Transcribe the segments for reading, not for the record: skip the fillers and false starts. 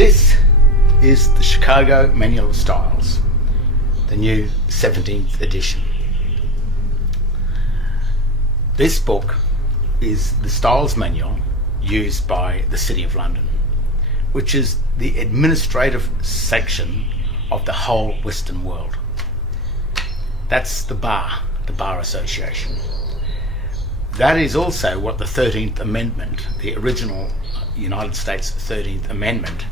This is the Chicago Manual of Styles, the new 17th edition. This book is the styles manual used by the City of London, which is the administrative section of the whole Western world. That's the Bar Association. That is also what the 13th Amendment, the original United States 13th Amendment,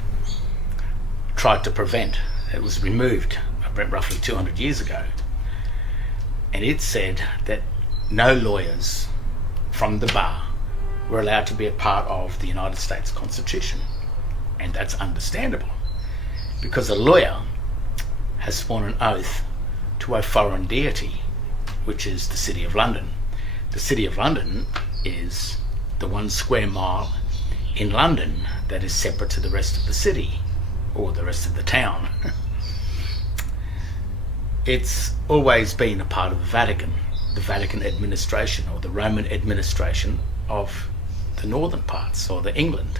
tried to prevent. It was removed roughly 200 years ago. And it said that no lawyers from the bar were allowed to be a part of the United States Constitution. And that's understandable, because a lawyer has sworn an oath to a foreign deity, which is the City of London. The City of London is the 1 square mile in London that is separate to the rest of the city, or the rest of the town. It's always been a part of the Vatican administration, or the Roman administration of the northern parts, or the England.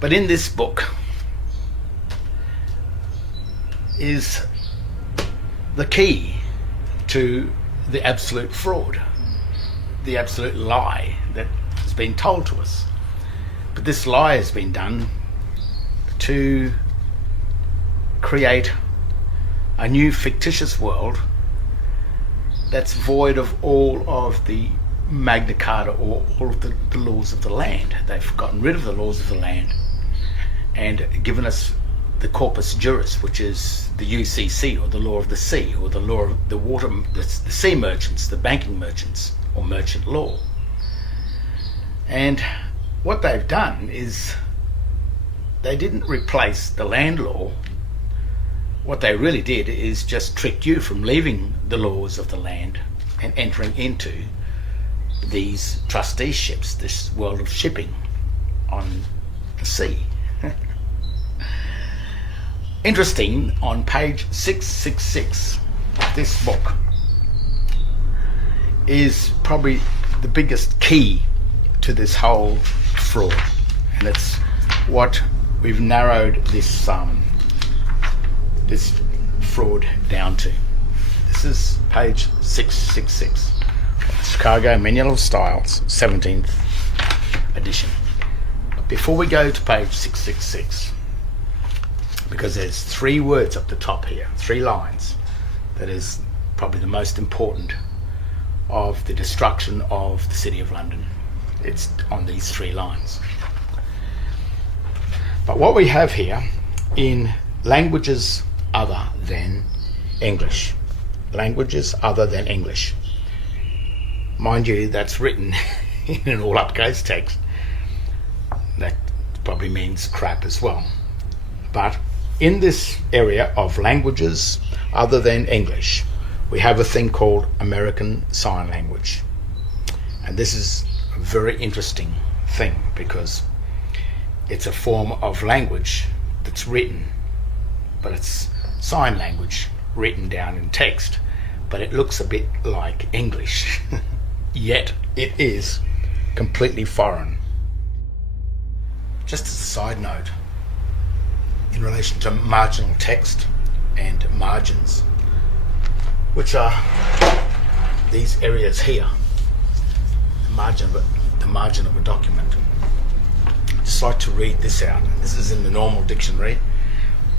But in this book is the key to the absolute fraud, the absolute lie that has been told to us. But this lie has been done to create a new fictitious world that's void of all of the Magna Carta, or all of the laws of the land. They've gotten rid of the laws of the land and given us the corpus juris, which is the UCC, or the law of the sea, or the law of the water, the sea merchants, the banking merchants, or merchant law. And what they've done is they didn't replace the land law. What they really did is just tricked you from leaving the laws of the land and entering into these trusteeships, this world of shipping on the sea. Interesting, on page 666 of this book is probably the biggest key to this whole fraud, and it's what we've narrowed this fraud down to. This is page 666 of the Chicago Manual of Styles, 17th edition. But before we go to page 666, because there's 3 words up the top here, 3 lines, that is probably the most important of the destruction of the City of London. It's on these 3 lines. But what we have here in languages other than English, mind you, that's written in an all uppercase text. That probably means crap as well. But in this area of languages other than English, we have a thing called American Sign Language. And this is a very interesting thing, because it's a form of language that's written, but it's sign language written down in text, but it looks a bit like English, yet it is completely foreign. Just as a side note, in relation to marginal text and margins, which are these areas here, the margin of a document. I'd just like to read this out. This is in the normal dictionary,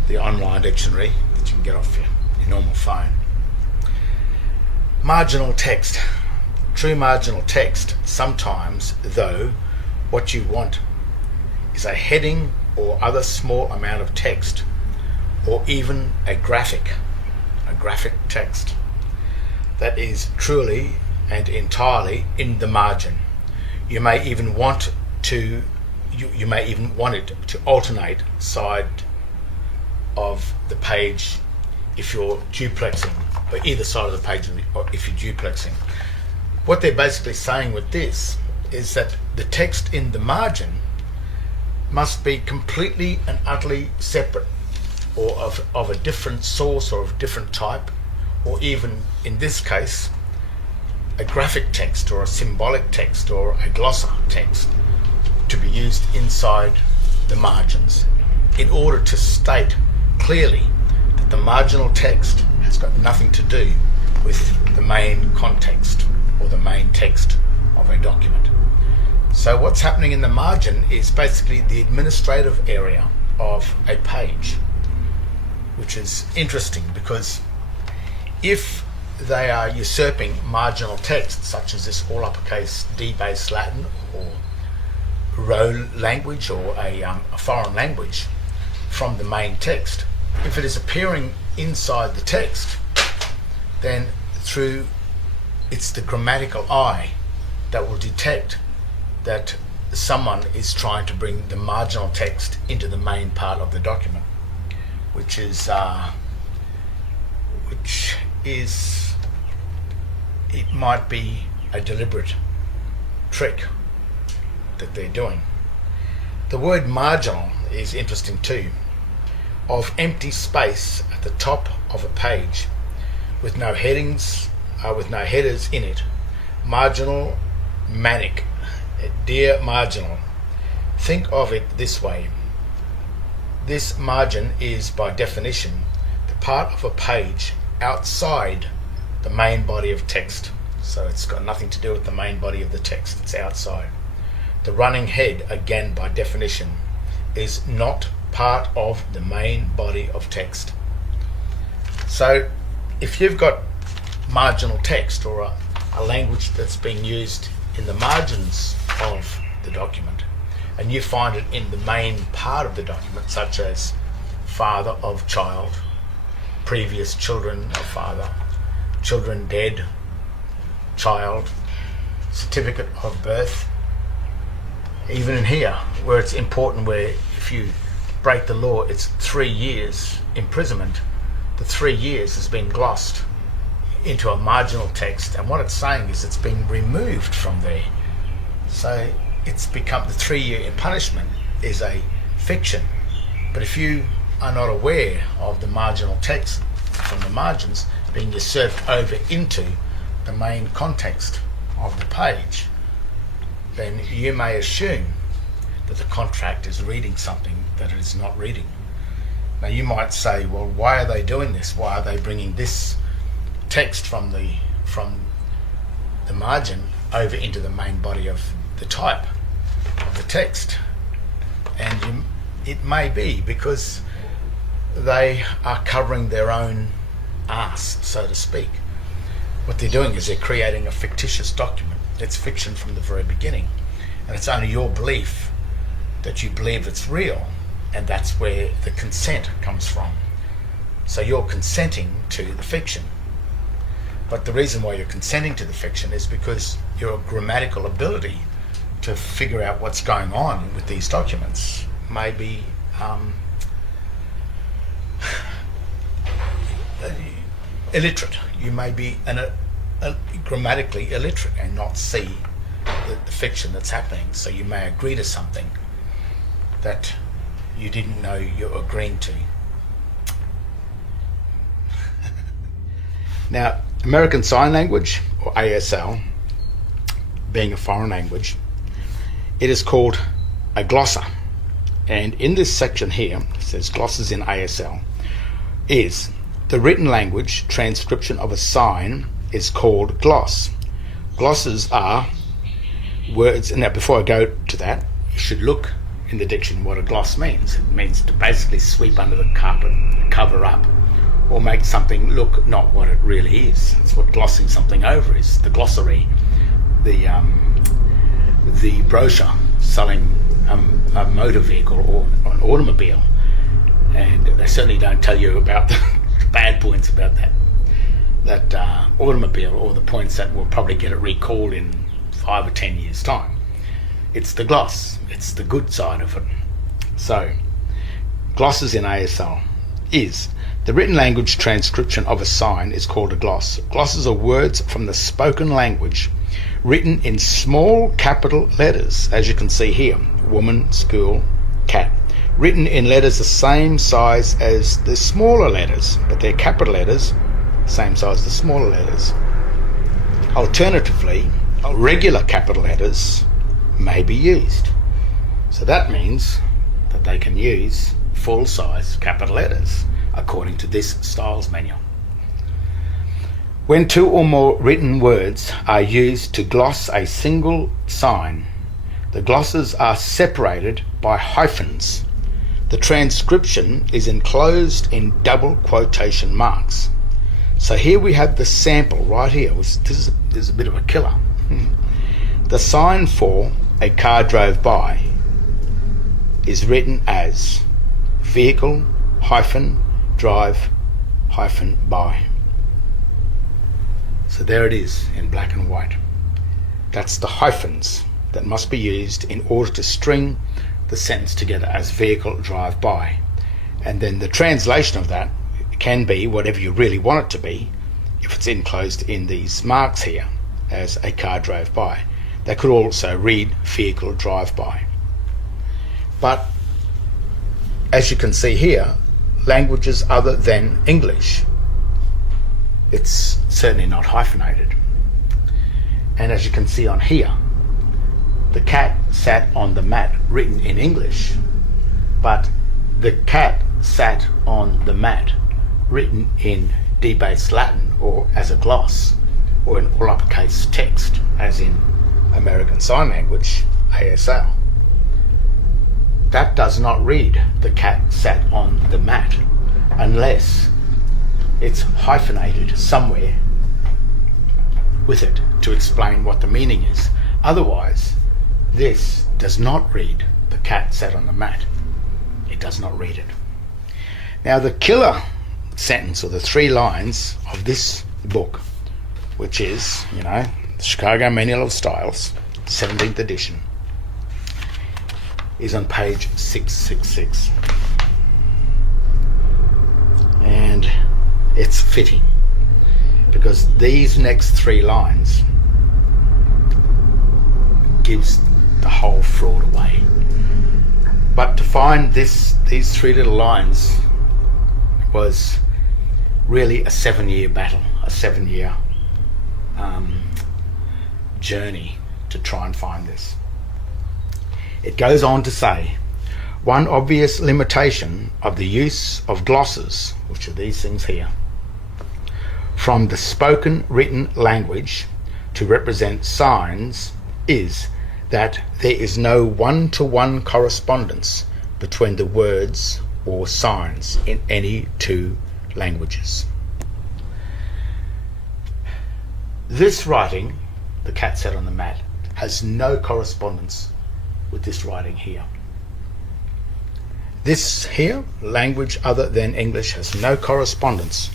the online dictionary that you can get off your normal phone. Marginal text. True marginal text, sometimes, though, what you want is a heading or other small amount of text, or even a graphic text that is truly and entirely in the margin. You may even want it to alternate side of the page if you're duplexing, or either side of the page if you're duplexing. What they're basically saying with this is that the text in the margin must be completely and utterly separate, or of a different source, or of a different type, or even in this case a graphic text, or a symbolic text, or a glossar text, to be used inside the margins in order to state clearly that the marginal text has got nothing to do with the main context or the main text of a document. So what's happening in the margin is basically the administrative area of a page, which is interesting because if they are usurping marginal text such as this all uppercase D-based Latin or Row language or a foreign language from the main text, if it is appearing inside the text, then it's the grammatical eye that will detect that someone is trying to bring the marginal text into the main part of the document, which is it might be a deliberate trick that they're doing. The word marginal is interesting too, of empty space at the top of a page with no headings, with no headers in it. Marginal, manic, dear marginal. Think of it this way. This margin is by definition the part of a page outside the main body of text. So it's got nothing to do with the main body of the text, it's outside. The running head, again by definition, is not part of the main body of text. So if you've got marginal text or a language that's being used in the margins of the document, and you find it in the main part of the document, such as father of child, previous children of father, children dead, child, certificate of birth, even in here where it's important, where if you break the law it's 3 years imprisonment, the 3 years has been glossed into a marginal text, and what it's saying is it's been removed from there. So it's become, the 3-year punishment is a fiction. But if you are not aware of the marginal text from the margins being usurped over into the main context of the page, then you may assume that the contract is reading something that it is not reading. Now you might say, well, why are they doing this? Why are they bringing this text from the margin over into the main body of the type of the text? And it may be because they are covering their own arse, so to speak. What they're doing is they're creating a fictitious document. It's fiction from the very beginning, and it's only your belief that you believe it's real, and that's where the consent comes from. So you're consenting to the fiction. But the reason why you're consenting to the fiction is because your grammatical ability to figure out what's going on with these documents may be illiterate. You may be grammatically illiterate and not see the fiction that's happening. So you may agree to something that you didn't know you're agreeing to. Now, American Sign Language, or ASL, being a foreign language, it is called a glossa. And in this section here, it says glosses in ASL, is the written language transcription of a sign is called gloss. Glosses are words, and now before I go to that, you should look in the dictionary what a gloss means. It means to basically sweep under the carpet, cover up, or make something look not what it really is. That's what glossing something over is. The glossary, the brochure selling a motor vehicle or an automobile, and they certainly don't tell you about the bad points about that automobile, or the points that will probably get it recalled in 5 or 10 years' time. It's the gloss. It's the good side of it. So, glosses in ASL is the written language transcription of a sign is called a gloss. Glosses are words from the spoken language written in small capital letters, as you can see here: woman, school, cat. Written in letters the same size as the smaller letters, but they're capital letters, same size as the smaller letters. Alternatively, regular capital letters may be used. So that means that they can use full-size capital letters according to this styles manual. When two or more written words are used to gloss a single sign, the glosses are separated by hyphens. The transcription is enclosed in double quotation marks. So here we have the sample right here. This is a bit of a killer. The sign for a car drove by is written as vehicle hyphen drive hyphen by. So there it is in black and white. That's the hyphens that must be used in order to string the sentence together as vehicle drive by. And then the translation of that can be whatever you really want it to be if it's enclosed in these marks here as a car drove by. They could also read vehicle drive by. But as you can see here, languages other than English, it's certainly not hyphenated. And as you can see on here, the cat sat on the mat, written in English, but the cat sat on the mat, written in debased Latin or as a gloss or in all uppercase text, as in American Sign Language, ASL. That does not read the cat sat on the mat unless it's hyphenated somewhere with it to explain what the meaning is. Otherwise, this does not read the cat sat on the mat. It does not read it. Now the killer sentence, or the 3 lines of this book, which is, the Chicago Manual of Styles, 17th edition, is on page 666. And it's fitting, because these next 3 lines gives the whole fraud away. But to find these 3 little lines was really a 7-year battle, a 7-year journey to try and find this. It goes on to say, one obvious limitation of the use of glosses, which are these things here, from the spoken written language to represent signs is that there is no one-to-one correspondence between the words or signs in any 2 languages. This writing, the cat sat on the mat, has no correspondence with this writing here. This here, language other than English, has no correspondence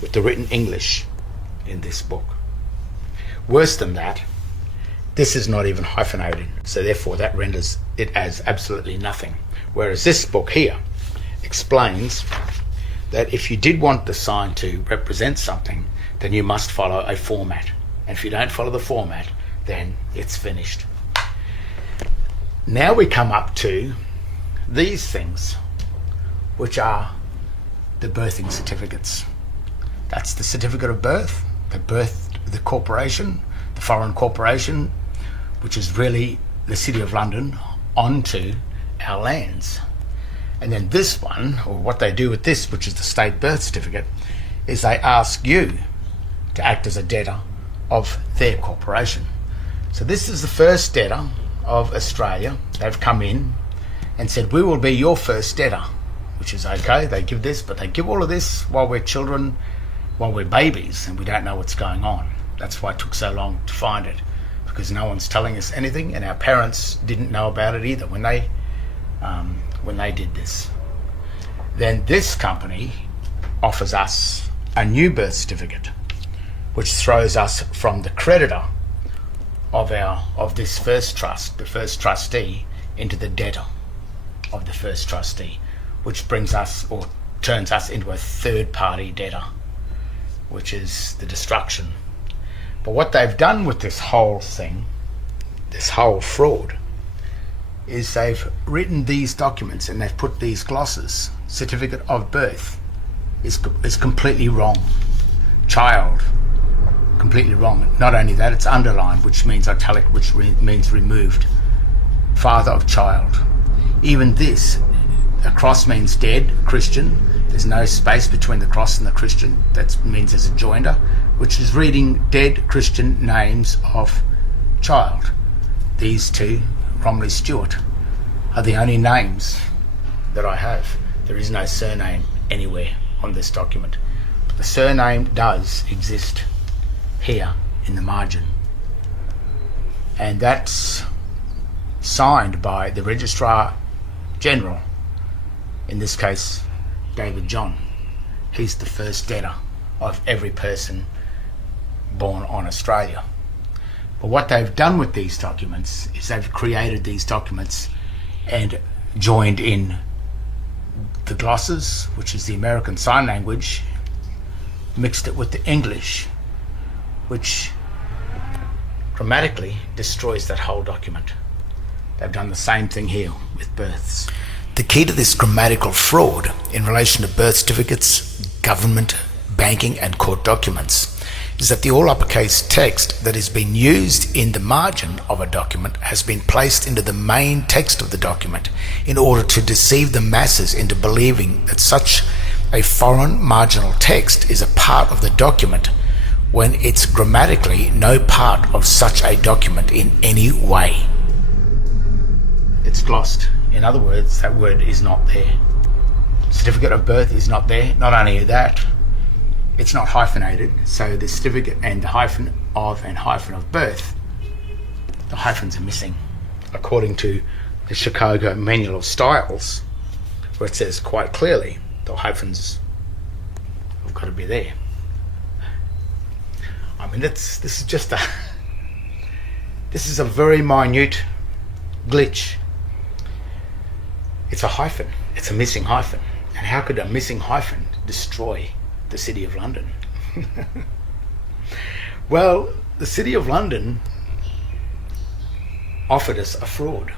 with the written English in this book. Worse than that, this is not even hyphenated, so therefore that renders it as absolutely nothing. Whereas this book here explains that if you did want the sign to represent something, then you must follow a format. And if you don't follow the format, then it's finished. Now we come up to these things, which are the birthing certificates. That's the certificate of birth, the corporation, the foreign corporation, which is really the City of London, onto our lands. And then this one, or what they do with this, which is the state birth certificate, is they ask you to act as a debtor of their corporation. So this is the first debtor of Australia. They've come in and said, we will be your first debtor, which is okay. They give this, but they give all of this while we're children, while we're babies, and we don't know what's going on. That's why it took so long to find it, because no one's telling us anything, and our parents didn't know about it either when they did this. Then this company offers us a new birth certificate, which throws us from the creditor of this first trust, the first trustee, into the debtor of the first trustee, which brings us, or turns us, into a third-party debtor, which is the destruction. But what they've done with this whole thing, this whole fraud, is they've written these documents and they've put these glosses. Certificate of birth is completely wrong. Child, completely wrong. Not only that, it's underlined, which means italic, which means removed. Father of child, Even this, a cross means dead, Christian. There's no space between the cross and the Christian. That means there's a joinder, which is reading dead Christian names of child. These two, Romilly Stewart, are the only names that I have. There is no surname anywhere on this document. But the surname does exist here in the margin. And that's signed by the Registrar General, in this case David John. He's the first debtor of every person born on Australia. But what they've done with these documents is they've created these documents and joined in the glosses, which is the American Sign Language, mixed it with the English, which grammatically destroys that whole document. They've done the same thing here with births. The key to this grammatical fraud in relation to birth certificates, government, banking and court documents is that the all uppercase text that is being used in the margin of a document has been placed into the main text of the document in order to deceive the masses into believing that such a foreign marginal text is a part of the document when it's grammatically no part of such a document in any way. It's glossed. In other words, that word is not there. Certificate of birth is not there. Not only that, it's not hyphenated, so the certificate and the hyphen of and hyphen of birth, the hyphens are missing. According to the Chicago Manual of Styles, where it says quite clearly the hyphens have got to be there. I mean, this is a very minute glitch. It's a hyphen. It's a missing hyphen. And how could a missing hyphen destroy the City of London? Well, the City of London offered us a fraud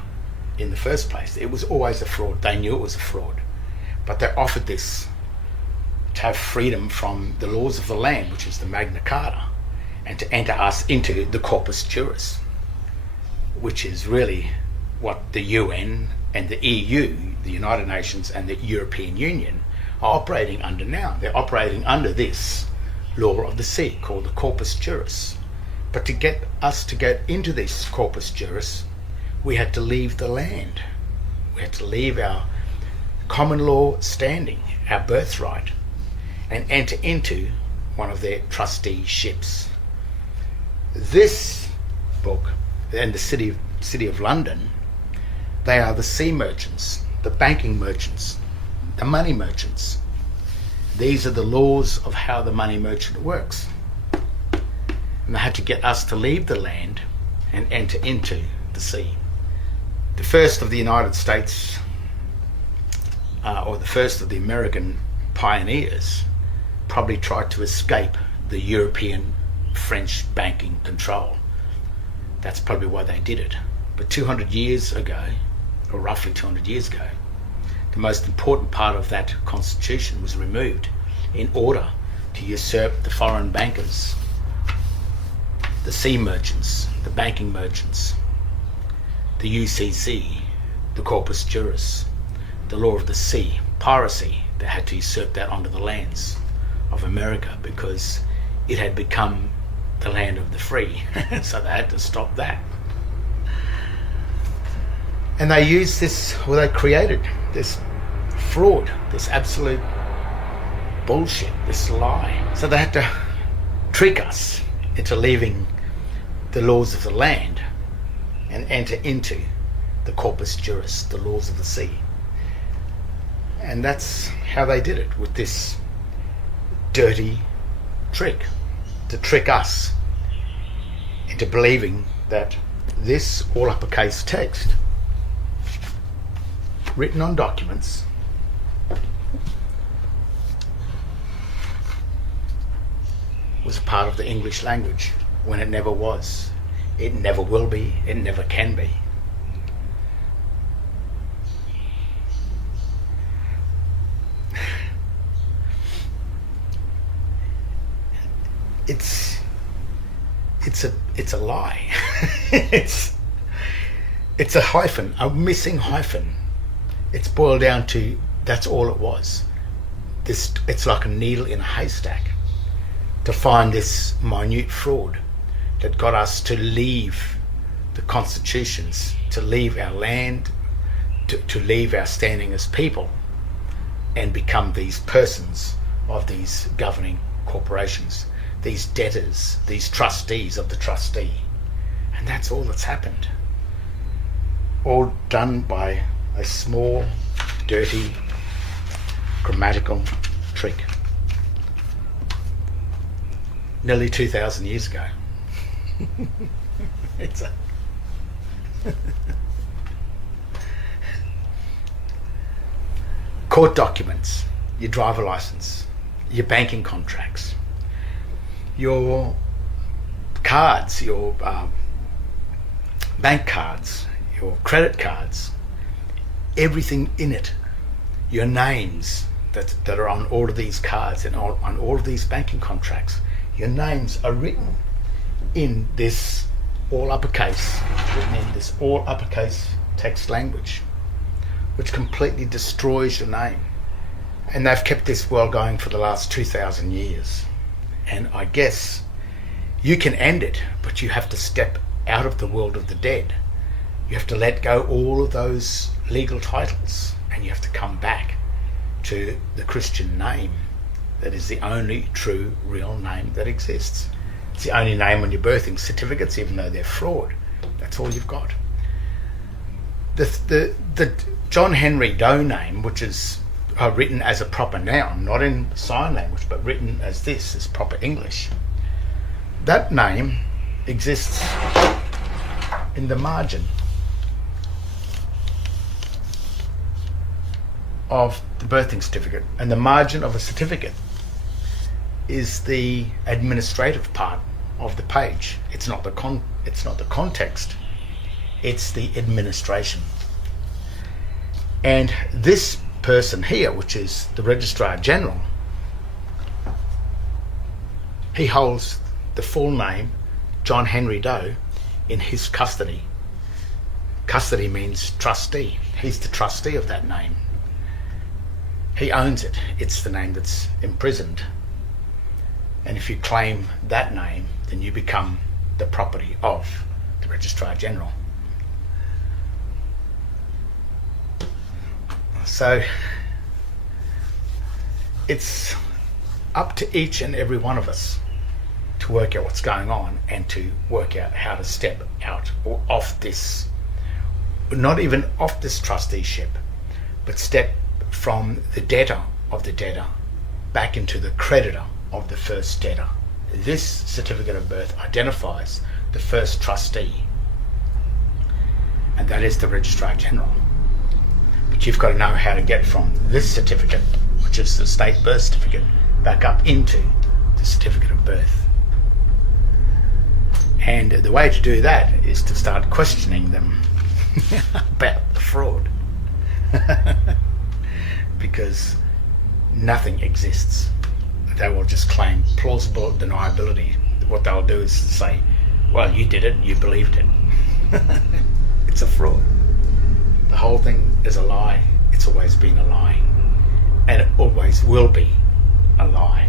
in the first place. It was always a fraud. They knew it was a fraud. But they offered this to have freedom from the laws of the land, which is the Magna Carta, and to enter us into the Corpus Juris, which is really what the UN and the EU, the United Nations and the European Union, are operating under now. They're operating under this law of the sea called the Corpus Juris. But to get us to get into this Corpus Juris, we had to leave the land. We had to leave our common law standing, our birthright, and enter into one of their trusteeships. This book and the City of London, they are the sea merchants, the banking merchants, the money merchants. These are the laws of how the money merchant works. And they had to get us to leave the land and enter into the sea. The first of the United States, or the first of the American pioneers, probably tried to escape the European French banking control. That's probably why they did it. But 200 years ago, or roughly 200 years ago, the most important part of that constitution was removed in order to usurp the foreign bankers, the sea merchants, the banking merchants, the UCC, the Corpus Juris, the law of the sea, piracy. They had to usurp that onto the lands of America because it had become the land of the free. So they had to stop that. And they used this, well, they created this fraud, this absolute bullshit, this lie. So they had to trick us into leaving the laws of the land and enter into the Corpus Juris, the laws of the sea. And that's how they did it, with this dirty trick, to trick us into believing that this all uppercase text written on documents was a part of the English language, when it never was. It never will be. It never can be. It's a lie. It's a hyphen, a missing hyphen. it's boiled down to, that's all it was. It's like a needle in a haystack to find this minute fraud that got us to leave the constitutions, to leave our land, to leave our standing as people, and become these persons of these governing corporations, these debtors, these trustees of the trustee. And that's all that's happened. All done by a small, dirty, grammatical trick. Nearly 2,000 years ago. It's a court documents, your driver license, your banking contracts, your cards, your bank cards, your credit cards, everything in it, your names that are on all of these cards and on all of these banking contracts, your names are written in this all uppercase text language, which completely destroys your name. And they've kept this world going for the last 2,000 years. And I guess you can end it, but you have to step out of the world of the dead. You have to let go all of those legal titles, and you have to come back to the Christian name that is the only true, real name that exists. It's the only name on your birthing certificates, even though they're fraud. That's all you've got. The John Henry Doe name, which is written as a proper noun, not in sign language, but written as this, as proper English, that name exists in the margin of the birthing certificate. And the margin of a certificate is the administrative part of the page. It's not the context, it's the administration. And this person here, which is the Registrar General, he holds the full name John Henry Doe in his custody. Custody means trustee. He's the trustee of that name. He owns it. It's the name that's imprisoned. And if you claim that name, then you become the property of the Registrar General. So it's up to each and every one of us to work out what's going on and to work out how to step out or off this, not even off this trusteeship, but step from the debtor of the debtor back into the creditor of the first debtor. This certificate of birth identifies the first trustee, and that is the Registrar General. But you've got to know how to get from this certificate, which is the state birth certificate, back up into the certificate of birth. And the way to do that is to start questioning them about the fraud. Because nothing exists. They will just claim plausible deniability. What they'll do is say, well, you did it, you believed it. It's a fraud. The whole thing is a lie. It's always been a lie. And it always will be a lie.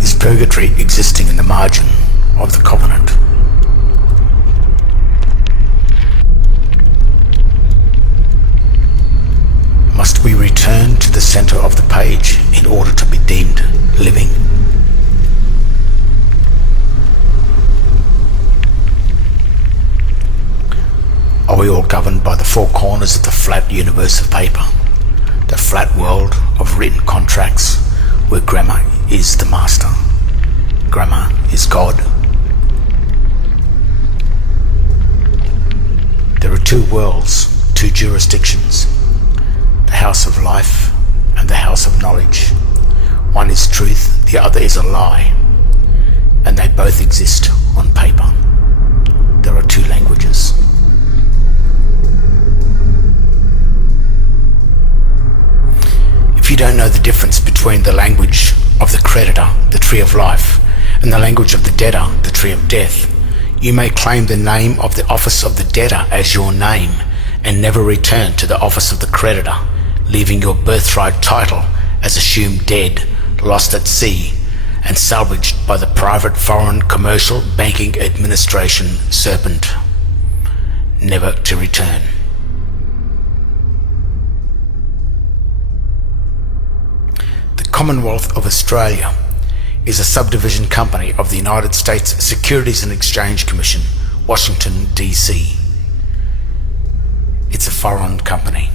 Is purgatory existing in the margin of the covenant? Must we return to the center of the page in order to be deemed living? Are we all governed by the four corners of the flat universe of paper, the flat world of written contracts where grammar is the master, grammar is God? There are two worlds, two jurisdictions, the house of life and the house of knowledge. One is truth, the other is a lie, and they both exist on paper. There are two languages. don't know the difference between the language of the creditor, the tree of life, and the language of the debtor, the tree of death, you may claim the name of the office of the debtor as your name and never return to the office of the creditor, leaving your birthright title as assumed dead, lost at sea, and salvaged by the private foreign commercial banking administration serpent, never to return. The Commonwealth of Australia is a subdivision company of the United States Securities and Exchange Commission, Washington, D.C. It's a foreign company.